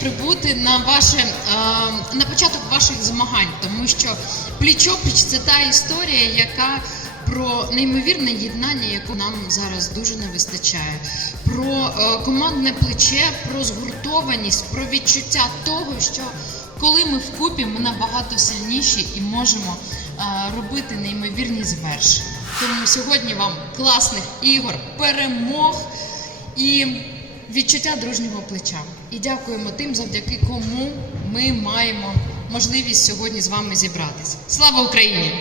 прибути на ваше е, на початок ваших змагань, тому що пліч-опліч це та історія, яка про неймовірне єднання, яку нам зараз дуже не вистачає, про е, командне плече, про згуртованість, про відчуття того, що коли ми вкупі, ми набагато сильніші і можемо е, робити неймовірні звершення. Тому сьогодні вам класних ігор, перемог і відчуття дружнього плеча. І дякуємо тим, завдяки кому ми маємо можливість сьогодні з вами зібратися. Слава Україні!